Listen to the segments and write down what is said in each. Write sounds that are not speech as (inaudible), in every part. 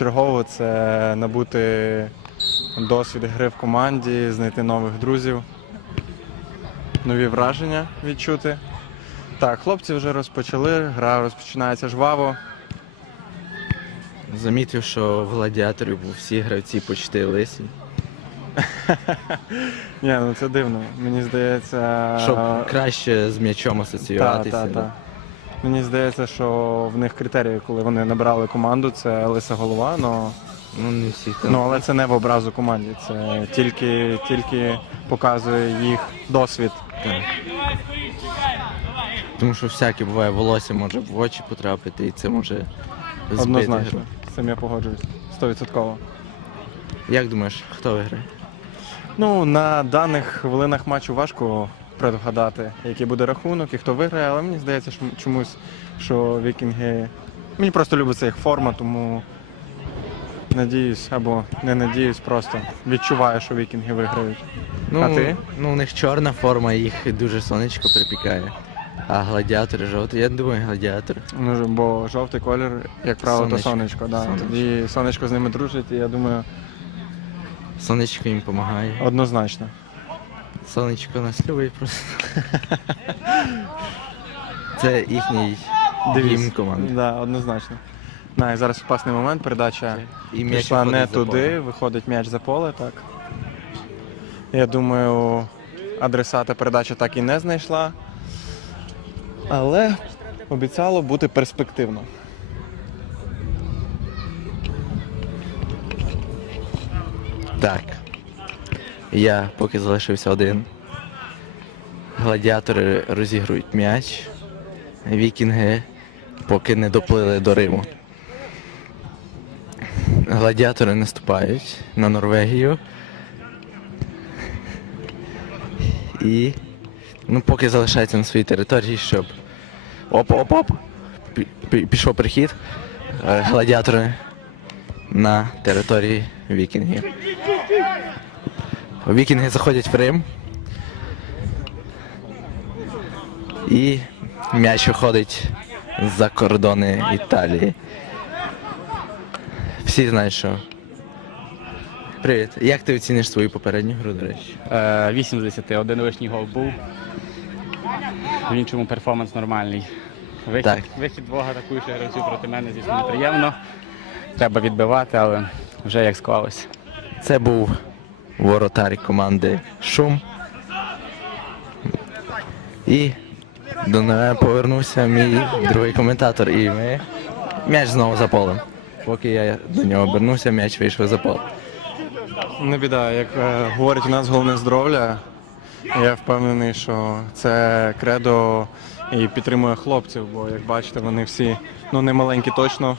першочергово це набути досвід гри в команді, знайти нових друзів, нові враження відчути. Так, хлопці вже розпочали, гра розпочинається жваво. Замітив, що в гладіаторів всі гравці почти лисі. (laughs) Ні, ну це дивно. Мені здається. Щоб краще з м'ячом асоціюватися. та, та. Мені здається, що в них критерії, коли вони набирали команду, це лиса голова, но, Ну, не всі ну, але це не в образу команді. Це тільки, тільки показує їх досвід. Так. Тому що всяке буває, волосся може в очі потрапити, і це може збити Однозначно. З цим я погоджуюсь. Стовідсотково. Як думаєш, хто виграє? Ну, на даних хвилинах матчу важко предугадати, який буде рахунок і хто виграє, але мені здається, що чомусь, що вікінги. Мені просто любиться їх форма, тому надіюсь або не надіюсь, просто відчуваю, що вікінги виграють. Ну, А ти? Ну, у них чорна форма, їх дуже сонечко припікає. А гладіатори жовті. Я думаю, гладіатори. Ну, бо жовтий колір, як правило, то Сонечко. сонечко. Да. Сонечко. І сонечко з ними дружить, і я думаю, Сонечко їм допомагає. однозначно. Сонечко нас любить просто. Це їхній гімн команди. Да, однозначно. На, і зараз опасний момент, передача І м'яч пішла не виходить за туди, поле. виходить м'яч за поле, так. Я думаю, адресата передача так і не знайшла. Але обіцяло бути перспективно. Так. Я поки залишився один. Гладіатори розігрують м'яч. Вікінги поки не доплили до Риму. Гладіатори наступають на Норвегію. І ну, поки залишається на своїй території, щоб. Оп-оп-оп! Пі- пі- Пішов прихід. Е, Гладіатори на території вікінгів. Вікінги заходять в Рим. І м'яч виходить за кордони Італії. Всі знають, що. Привіт. Як ти оціниш свою попередню гру, до речі? Е, 8 з 10, один лишній гол був. В іншому перформанс нормальний. Вихід, Так. вихід двох атакуючих гравців проти мене, звісно, неприємно. Треба відбивати, але вже як склалось. Це був воротар команди Шум. І до мене повернувся мій другий коментатор. І ми м'яч знову за полем. Поки я до нього обернувся, м'яч вийшов за поле. Не біда, як е, говорить у нас головне здоров'я. Я впевнений, що це кредо і підтримує хлопців, бо як бачите, вони всі ну не маленькі точно.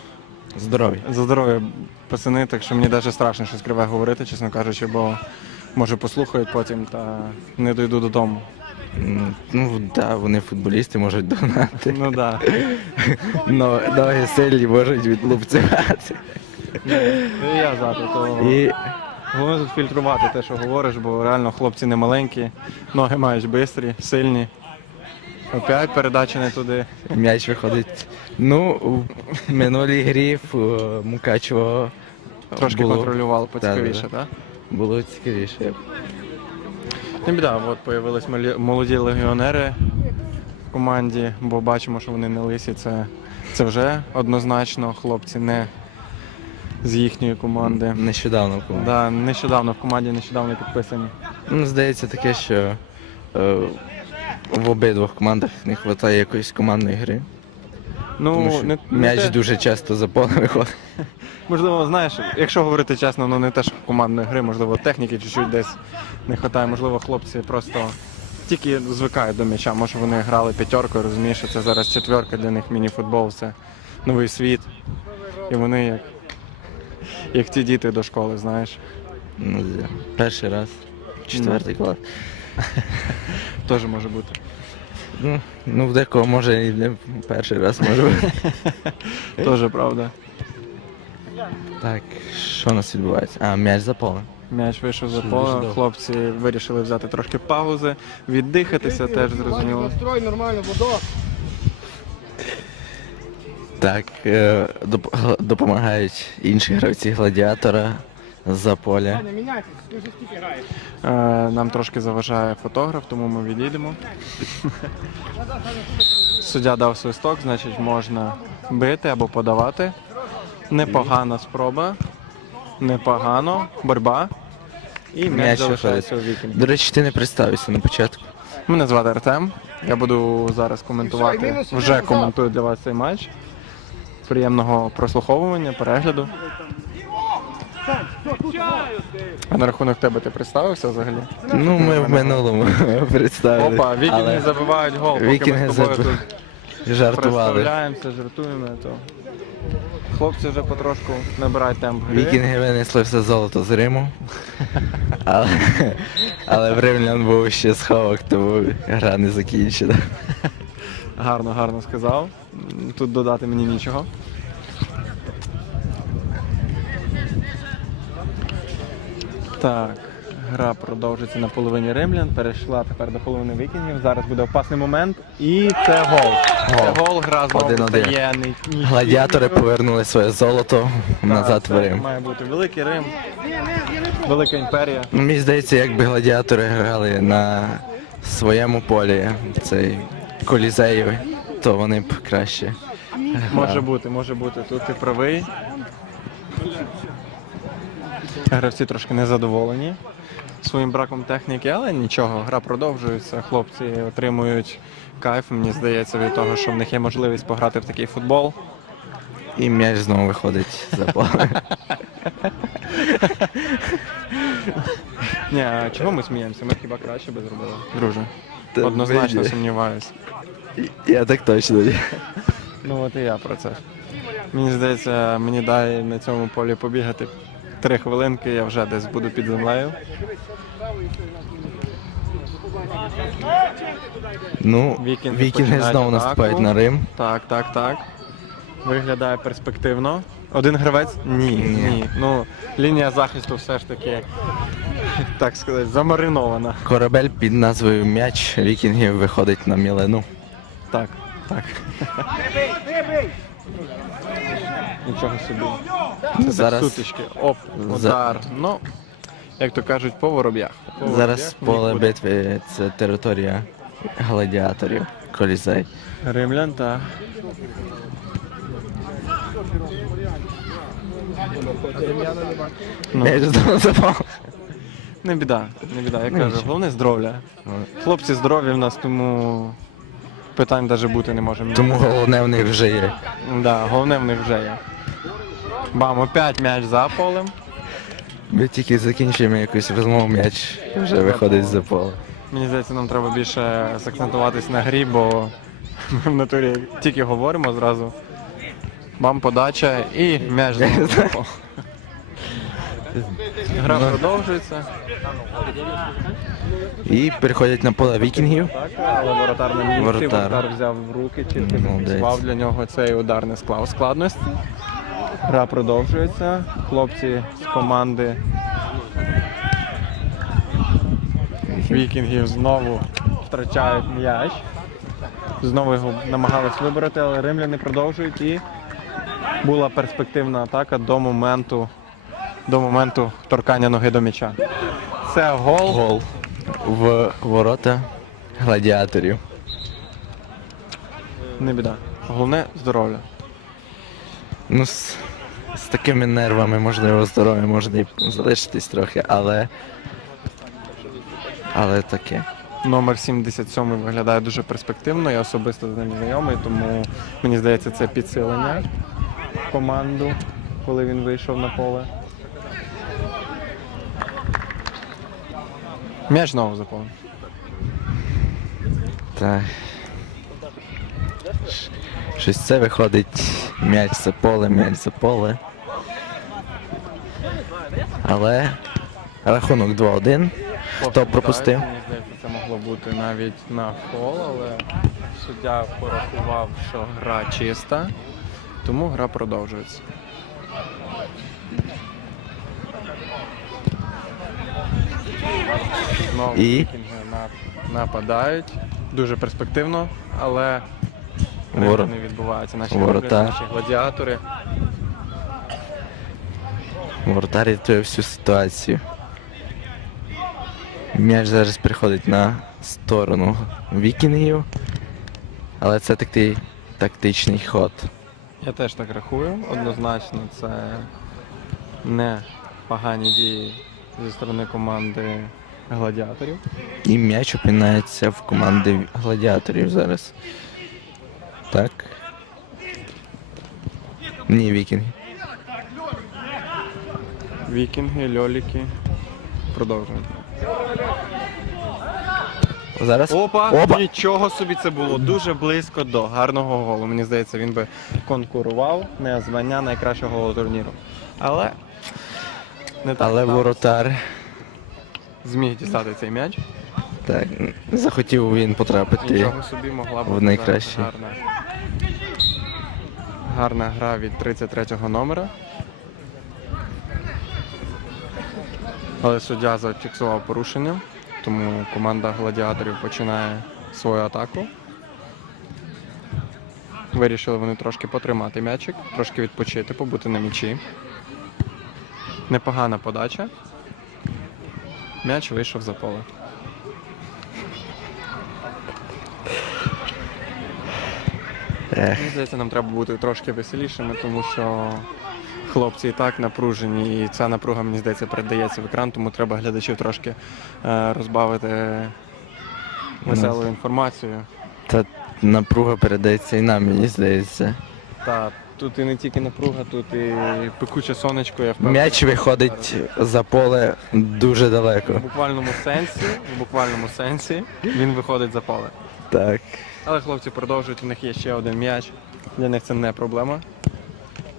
Здоров'я. За здоров'я пацани, так що мені навіть страшно щось криве говорити, чесно кажучи, бо може послухають потім та не дойду додому. Ну, так, да, вони футболісти можуть донати. Ну да. (laughs) Но, ноги сильні можуть відлупцювати. І я за то. то І Головне тут фільтрувати те, що говориш, бо реально хлопці не маленькі, ноги мають бистрі, сильні. Опять передача не туди. м'яч виходить. Ну, в минулій грі в е, Мукачево Трошки було, контролював поцікавіше, так? було цікавіше. Не біда, от появились малі- молоді легіонери в команді, бо бачимо, що вони не лисі. Це, це вже однозначно хлопці не з їхньої команди. Нещодавно в команді. Да, нещодавно в команді нещодавно підписані. Ну, здається таке, що е, в обидвох командах не вистачає якоїсь командної гри. Ну, Тому що не, не м'яч те- дуже часто за поле виходить. (laughs) Можливо, знаєш, якщо говорити чесно, ну не теж командної гри, можливо, техніки чуть-чуть десь не вистачає. Можливо, хлопці просто тільки звикають до м'яча. Може вони грали п'ятеркою, розумієш, що це зараз четверка для них міні-футбол, це новий світ. І вони як, як ті діти до школи, знаєш. Ну, перший раз. Четвертий клас. (laughs) Теж може бути. Ну, ну, в декого може і не перший раз може бути. (laughs) Теж правда. Так, що у нас відбувається? А, м'яч за полем. М'яч вийшов за поле, хлопці вирішили взяти трошки паузи, віддихатися, теж зрозуміло. Настрой нормально, водо. Так, е, доп- допомагають інші гравці гладіатора за поля. Е, Нам трошки заважає фотограф, тому ми відійдемо. Суддя дав свисток, значить можна бити або подавати. Непогана спроба. Непогано. Боротьба. І м'яч М'яч залишається у вікінг. До речі, ти не представився на початку. Мене звати Артем. Я буду зараз коментувати. Вже коментую для вас цей матч. Приємного прослуховування, перегляду. А на рахунок тебе ти представився взагалі? Ну, ми в минулому (laughs) представили. Опа, вікінги але забивають гол. Поки Вікінги ми з тобою заб- тут жартували. представляємося, жартуємо, то хлопці вже потрошку набирають темп гри. Вікінги винесли все золото з Риму. Але, але в римлян був ще сховок, тому гра не закінчена. Гарно, гарно сказав. Тут додати мені нічого. Так, гра продовжується на половині римлян. Перейшла тепер до половини вікінгів. Зараз буде опасний момент. І це гол. Гол. Це гол, гра знову Один-один. стає Гладіатори повернули своє золото назад в Рим. Має бути великий Рим, велика імперія. Ну, Мені здається, якби гладіатори грали на своєму полі, цей колізею, то вони б краще. Може бути, може бути. Тут ти правий. Гравці трошки незадоволені своїм браком техніки, але нічого, гра продовжується. Хлопці отримують кайф, мені здається, від того, що в них є можливість пограти в такий футбол. І м'яч знову виходить за поле. (laughs) Ні, а чого ми сміємося? Ми хіба краще би зробили? Друже. Та Однозначно вийде. сумніваюся. Я так точно. Ну от і я про це. Мені здається, мені дай на цьому полі побігати три хвилинки, я вже десь буду під землею. Ну, Вікінги вікінги починають знову атаку. наступають на Рим. Так, так, так. Виглядає перспективно. Один гравець? Ні, Ні. ні. Ну, лінія захисту все ж таки, так сказати, замаринована. Корабель під назвою М'яч вікінгів виходить на мілену. Так, так. Нічого собі. Це Зараз- так сутички. Оп, За- удар. Ну, як то кажуть, по вороб'ях. По Зараз вороб'ях поле нікуди. битви це територія гладіаторів. Колізей. Римлян, так. Ну, М'яч знову запав. не біда, не біда. Я Ну, кажу, головне здоров'я. Хлопці здорові в нас, тому питань навіть бути не може. Тому головне в них вже є. Да, головне в них вже є. Бам, опять м'яч за полем. Ми тільки закінчуємо якусь розмову, м'яч вже виходить за поле. Мені здається, нам треба більше закцентуватись на грі, бо ми в натурі тільки говоримо зразу. Бам, подача і м'яч за поле. (laughs) Гра продовжується. І переходять на поле вікінгів. Але воротар на місці, Воротар. воротар взяв в руки, Молодець. зафіксував для нього цей удар не склав складності. Гра продовжується. Хлопці з команди вікінгів знову втрачають м'яч. Знову його намагались вибороти, але римляни продовжують і була перспективна атака до моменту, до моменту торкання ноги до м'яча. Це гол. Гол в ворота гладіаторів. Не біда. Головне здоров'я. Ну, з, з такими нервами, можливо, здоров'я можна і залишитись трохи, але. Але таке. Номер 77 виглядає дуже перспективно. Я особисто з ним знайомий, тому мені здається, це підсилення команду, коли він вийшов на поле. М'яч знову заповнив. Так. Щось це виходить м'яч за поле, м'яч за поле. Але рахунок 2-1. Хто пропустив? Мені здається, це могло бути навіть на фол, але суддя порахував, що гра чиста, тому гра продовжується. Знову І? вікінги на- нападають. Дуже перспективно, але Вор- Вони відбуваються наші Ворота. кораблі, наші гладіатори. Воротар рятує всю ситуацію. М'яч зараз приходить на сторону вікінгів. Але це такий тактичний ход. Я теж так рахую. Однозначно, це не погані дії зі сторони команди гладіаторів. І м'яч опинається в команди гладіаторів зараз. Так. Ні, вікінги. Вікінги, льоліки. Продовжуємо. Зараз. Опа, Опа! нічого собі це було дуже близько до гарного голу. Мені здається, він би конкурував на звання найкращого голу турніру. Але не так Але воротар. зміг дістати цей м'яч. Так, захотів він потрапити. Нічого собі могла в бути найкращий. зараз гарна. Гарна гра від 33-го номера. Але суддя зафіксував порушення, тому команда гладіаторів починає свою атаку. Вирішили вони трошки потримати м'ячик, трошки відпочити, побути на м'ячі. Непогана подача. М'яч вийшов за поле. Мені здається, нам треба бути трошки веселішими, тому що хлопці і так напружені, і ця напруга, мені здається, передається в екран, тому треба глядачів трошки е, розбавити веселою інформацією. та напруга передається і нам, мені здається. Та тут і не тільки напруга, тут і пекуче сонечко, я впевнений. М'яч виходить за поле дуже В далеко. буквальному сенсі, в буквальному сенсі він виходить за поле. Так. Але хлопці продовжують, у них є ще один м'яч. Для них це не проблема.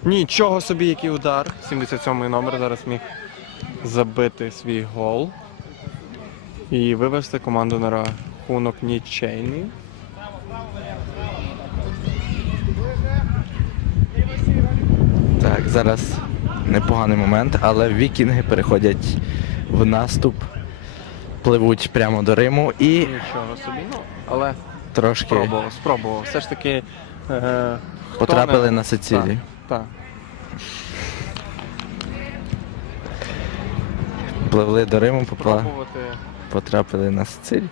Нічого собі, який удар. 77-й номер зараз міг забити свій гол. І вивести команду на рахунок нічейний. Так, зараз непоганий момент, але вікінги переходять в наступ, пливуть прямо до Риму і Нічого собі. Ну, але трошки спробував, спробував. Все ж таки. Е, хто потрапили не- на Сицилію. Так. Пливли до Риму, попла... Потрапили на Сицилію.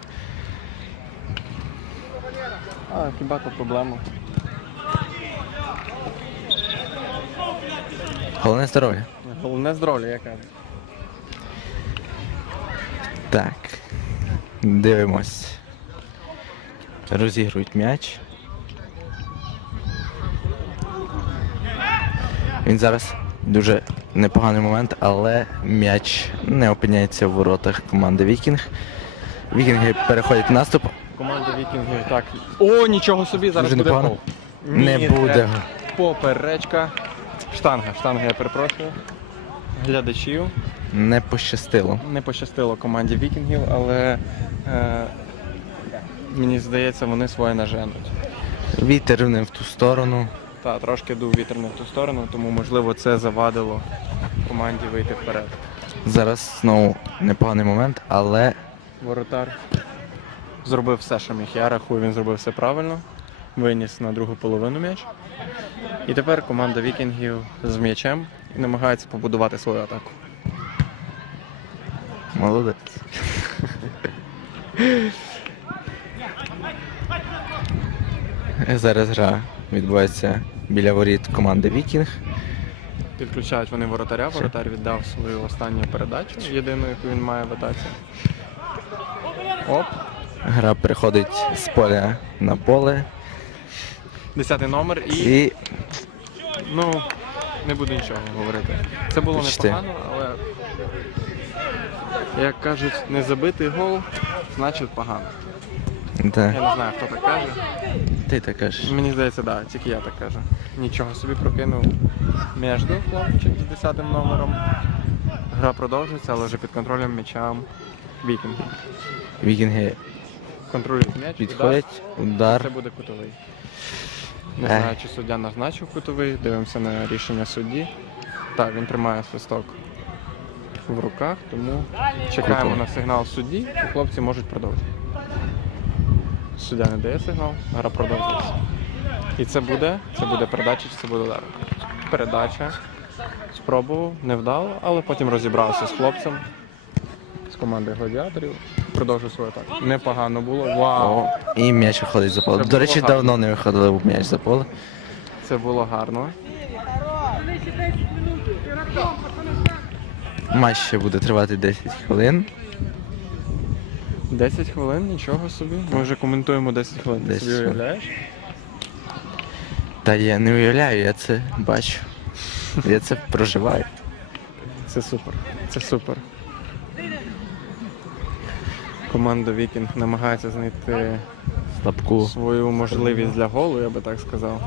А, хіба то проблема? Головне здоров'я. Головне здоров'я, я кажу. Так. Дивимось. Розігрують м'яч. Він зараз дуже непоганий момент, але м'яч не опиняється в воротах команди Вікінг. Вікінги переходять в наступ. Команда вікінгів так. О, нічого собі, зараз Дуже буде непогано. гол. Не буде. це Поперечка. Штанга, штанга, я перепрошую. Глядачів. Не пощастило. Не пощастило команді вікінгів, але е, мені здається, вони своє наженуть. Вітер не в ту сторону. Та, трошки дув вітер не в ту сторону, тому можливо це завадило команді вийти вперед. Зараз знову непоганий момент, але Воротар зробив все, що міг. Я рахую, він зробив все правильно. Виніс на другу половину м'яч. І тепер команда вікінгів з м'ячем і намагається побудувати свою атаку. молодець. Зараз гра відбувається біля воріт команди Вікінг. Підключають вони воротаря. Воротар віддав свою останню передачу, єдину, яку він має в атаці. Оп, Гра переходить з поля на поле. Десятий номер і І ну не буду нічого говорити. Це було Почти. непогано, але як кажуть, не забитий гол, значить погано. та, Я не знаю, хто так каже. ти так кажеш. Мені здається, так, да, тільки я так кажу. Нічого собі прокинув між хлопчик з 10 номером. Гра продовжується, але вже під контролем м'яча Вікінг. Вікінги Контролюють м'яч, удар. підходять, удар. Це буде кутовий. Не Ех. знаю, чи суддя назначив кутовий, дивимося на рішення судді. Так, він тримає свисток в руках, тому чекаємо на сигнал судді і хлопці можуть продовжити. Суддя не дає сигнал, гра продовжується. І це буде, це буде передача чи це буде удар? Передача. Спробував, не вдало, але потім розібрався з хлопцем команди гладіаторів. Продовжив свою атаку. Непогано було. Вау! О, і м'яч виходить за поле. Це До було речі, гарно. давно не виходили в м'яч за поле. Це було гарно. Матч ще буде тривати 10 хвилин. 10 хвилин, нічого собі. Ми вже коментуємо 10 хвилин. Ти 10 собі хвилин. уявляєш? Та я не уявляю, я це бачу. Я це проживаю. Це супер. Це супер. Команда Вікінг намагається знайти Слабку. свою можливість для голу, я би так сказав.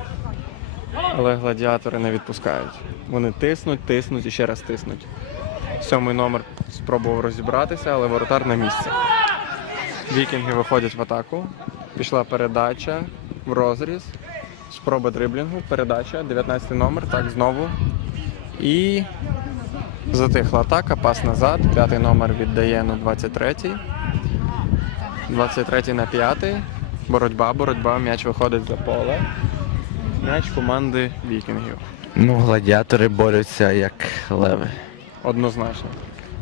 Але гладіатори не відпускають. Вони тиснуть, тиснуть і ще раз тиснуть. Сьомий номер спробував розібратися, але воротар на місці. Вікінги виходять в атаку. Пішла передача в розріз. Спроба дриблінгу, передача, 19 номер, так, знову. І затихла атака, пас назад. П'ятий номер віддає на 23-й. 23 на 5. Боротьба, боротьба, м'яч виходить за поле. М'яч команди вікінгів. Ну, гладіатори борються як леви. Однозначно.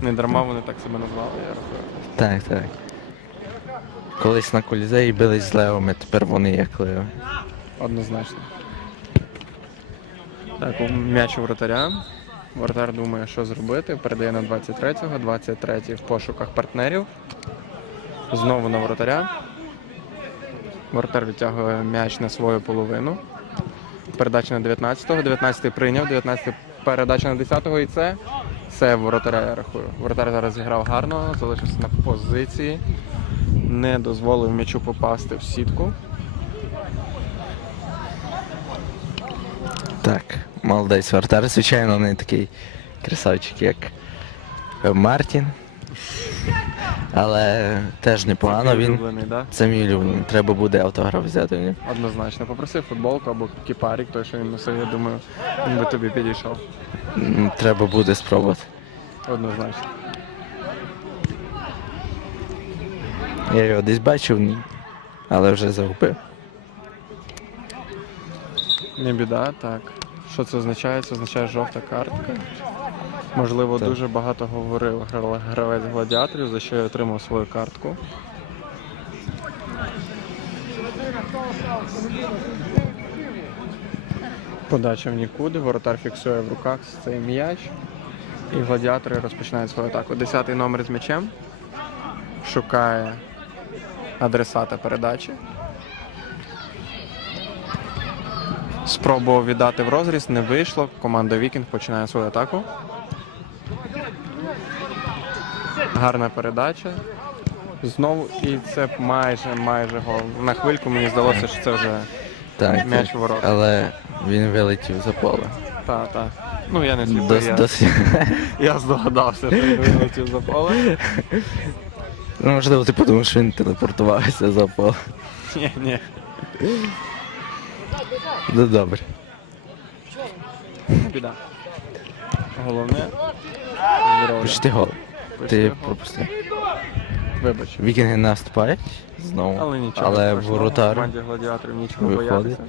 Не дарма вони так себе назвали, я рахую. Так, так. Колись на колізеї бились з левами, тепер вони як леви. Однозначно. Так, м'яч у вратаря. Вратар думає, що зробити. Передає на 23-го. 23-й в пошуках партнерів. Знову на вратаря. Вратар відтягує м'яч на свою половину. Передача на 19-го. 19-й прийняв. 19-й передача на 10-го. І це. Це воротаря, я рахую. Воротар зараз зіграв гарно, залишився на позиції. Не дозволив м'ячу попасти в сітку. Так, молодець вратар, звичайно, не такий красавчик, як Мартін. Але теж непогано він. Улюблений, да? Це мій улюблений. Треба буде автограф взяти в нього. Однозначно. Попросив футболку або кіпарік, той, що він носив, я думаю, він би тобі підійшов. М, Треба буде спробувати. Однозначно. Я його десь бачив, ні, але вже загубив. Не біда, так. Що це означає? Це означає жовта картка. Можливо, Так. дуже багато говорив гравець гладіаторів, за що я отримав свою картку. Подача в нікуди, воротар фіксує в руках цей м'яч. І гладіатори розпочинають свою атаку. Десятий номер з м'ячем. Шукає адресата передачі. Спробував віддати в розріз, не вийшло. Команда Вікінг починає свою атаку. Гарна передача. Знову і це майже майже гол. На хвильку мені здалося, що це вже Так, М'яч так. у ворота. але він вилетів за поле. та, та. Ну я не сліпий, Дос, я, досі. (laughs) я здогадався, що він вилетів за поле. Ну, можливо, ти подумав, що він телепортувався за поле. Ні, ні. Ну добре. Біда. Головне. Почти гол. Ти пропустив. Вибач. Вікінги наступають знову. Але нічого. Але страшного. воротар команді гладіаторів нічого виходить. боятися.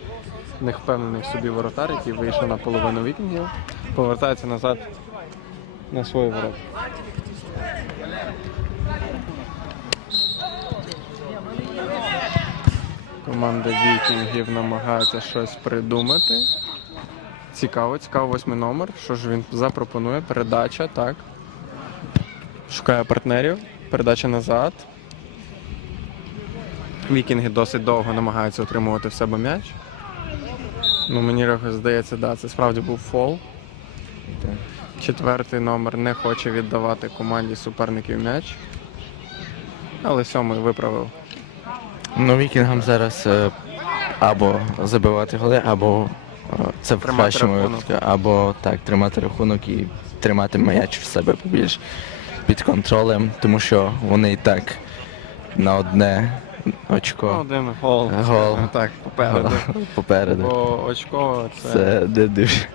Них впевнений в собі воротар, який вийшов на половину вікінгів, повертається назад на свої ворота. Команда вікінгів намагається щось придумати. Цікаво, цікаво восьмий номер. Що ж він запропонує? Передача, так. Шукає партнерів. Передача назад. Вікінги досить довго намагаються отримувати в себе м'яч. Ну, мені здається, да, це справді був фол. Четвертий номер не хоче віддавати команді суперників м'яч. Але сьомий виправив. Ну, вікінгам зараз е, або забивати голи, або е, це в кращому випадку, або так, тримати рахунок і тримати м'яч в себе побільш під контролем, тому що вони і так на одне очко один гол. Гол. Так, попереду. попереду. Бо очко це, це... Це не дуже.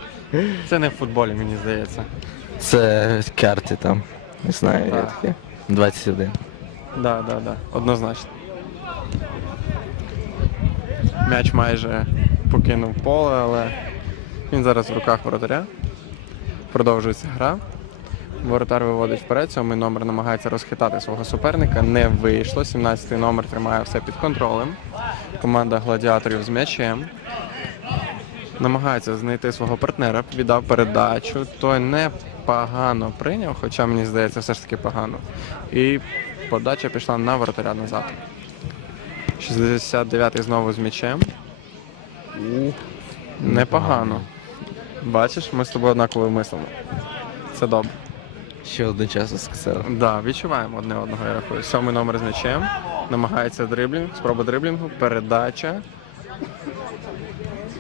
не в футболі, мені здається. Це карти там. Не знаю, я Так. таке. 21. Да, да, да. Однозначно. М'яч майже покинув поле, але він зараз в руках воротаря. Продовжується гра. Воротар виводить вперед, сьомий номер намагається розхитати свого суперника. Не вийшло. 17-й номер тримає все під контролем. Команда гладіаторів з м'ячем. Намагається знайти свого партнера, віддав передачу. Той непогано прийняв, хоча мені здається, все ж таки погано. І подача пішла на воротаря назад. 69-й знову з м'ячем. Непогано. Бачиш, ми з тобою однаково мислимо. Це добре. Ще одночасно сказав. Да, відчуваємо одне одного, я рахую. Сьомий номер з м'ячем. Намагається дриблінг, спроба дриблінгу, передача.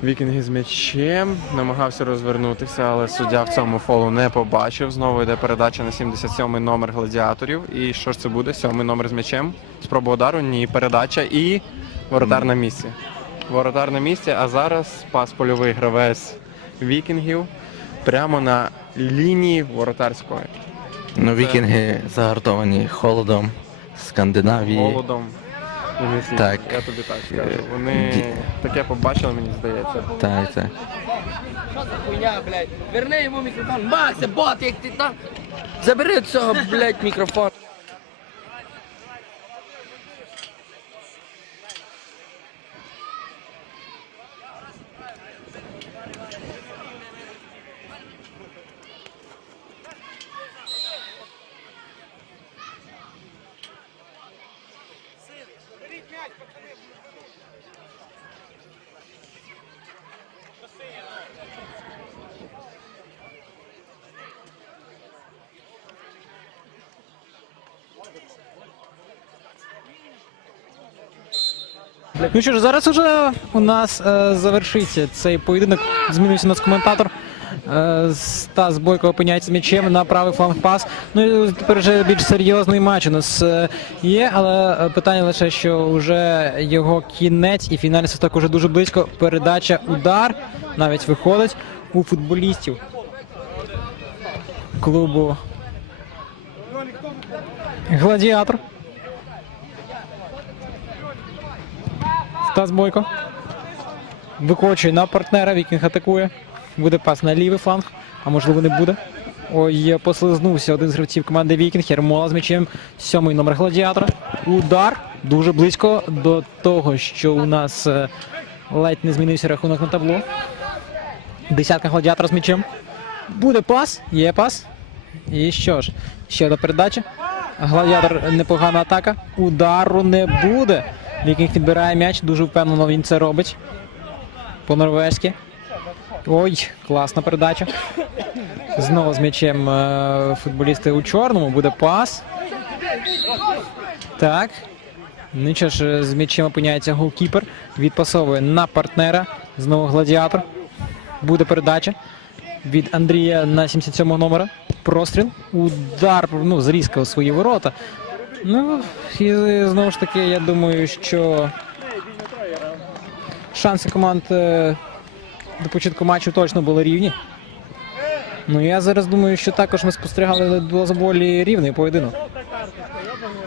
Вікінги з м'ячем. Намагався розвернутися, але суддя в цьому фолу не побачив. Знову йде передача на 77-й номер гладіаторів. І що ж це буде? Сьомий номер з м'ячем. Спроба удару, ні, передача і воротар на місці. Воротар на місці, а зараз пас польовий гравець вікінгів прямо на лінії воротарської. Ну, вікінги загартовані холодом, Скандинавії. голодом і місяць. Так. Я тобі так скажу. Е, Вони ді- таке побачили, мені здається. Так, так. Що за хуйня, блядь? Верни йому мікрофон. Макса, бот, як ти там. Забери цього, блядь, мікрофон. Ну що ж, зараз уже у нас е, завершиться цей поєдинок. Змінився у нас коментатор. Е, Стас Бойко опиняється м'ячем на правий фланг пас. Ну і тепер вже більш серйозний матч у нас е, є, але е, питання лише, що вже його кінець і фінальний свисток уже дуже близько. Передача, удар навіть виходить у футболістів клубу Гладіатор. Стас Бойко. Викочує на партнера, Вікінг атакує. Буде пас на лівий фланг, а можливо не буде. Ой, послизнувся один з гравців команди Вікінг. Ярмола з м'ячем. Сьомий номер гладіатора. Удар дуже близько до того, що у нас е, ледь не змінився рахунок на табло. Десятка гладіатора з м'ячем. Буде пас, є пас. І що ж, ще одна передача. Гладіатор непогана атака. Удару не буде. Вікінг відбирає м'яч, дуже впевнено він це робить. По-норвезьки. Ой, класна передача. Знову з м'ячем е, футболісти у чорному. Буде пас. Так. Нічого ж, е, з м'ячем опиняється голкіпер. Відпасовує на партнера. Знову гладіатор. Буде передача від Андрія на 77 номера. Простріл. Удар ну, зрізка у свої ворота. Ну, і знову ж таки, я думаю, що шанси команд е, до початку матчу точно були рівні. Ну, я зараз думаю, що також ми спостерігали доволі рівний поєдинок.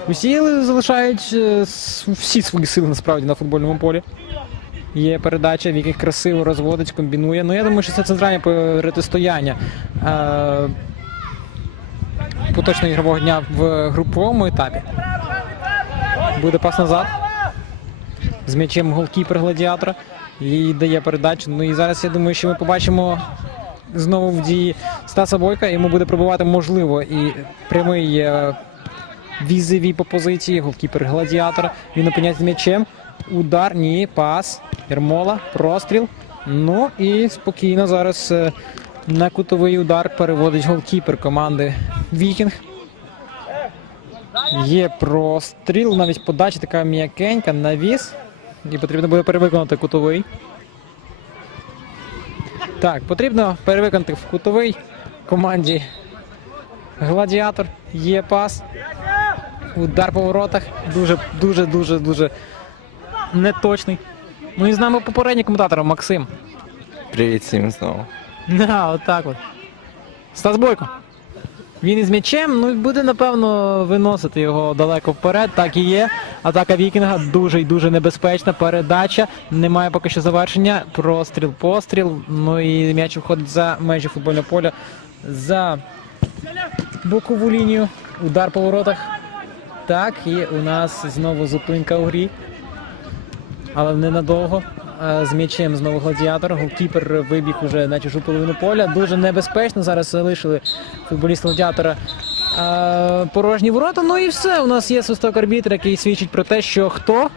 Усі залишають е, всі свої сили насправді на футбольному полі. Є передача, в яких красиво розводить, комбінує. Ну, я думаю, що це центральне протистояння. Поточного ігрового дня в груповому етапі. Буде пас назад. З м'ячем голкіпер гладіатора. І дає передачу. Ну і зараз я думаю, що ми побачимо знову в дії Стаса Бойка. Йому буде пробувати можливо і прямий е, візові по позиції. Голкіпер гладіатора. Він опиняється м'ячем. Удар, ні, пас. Ермола, простріл. Ну і спокійно зараз е, на кутовий удар переводить голкіпер команди Вікінг. Є простріл, навіть подача така м'якенька, навіс. І потрібно буде перевиконати кутовий. Так, потрібно перевиконати в кутовий команді Гладіатор. Є пас. Удар по воротах. Дуже, дуже, дуже, дуже неточний. Ну і з нами попередній коментатор Максим. Привіт всім знову. (laughs) Да, отак от. Стас Бойко. Він із м'ячем, ну буде напевно виносити його далеко вперед. Так і є. Атака Вікінга дуже і дуже небезпечна. Передача. Немає поки що завершення. Простріл, постріл. Ну і м'яч виходить за межі футбольного поля. За бокову лінію. Удар по воротах. Так, і у нас знову зупинка у грі. Але ненадовго. Е, З м'ячем знову гладіатор. Голкіпер вибіг уже на чужу половину поля. Дуже небезпечно. Зараз залишили футболіст гладіатора е, порожні ворота. Ну і все. У нас є свисток арбітра, який свідчить про те, що хто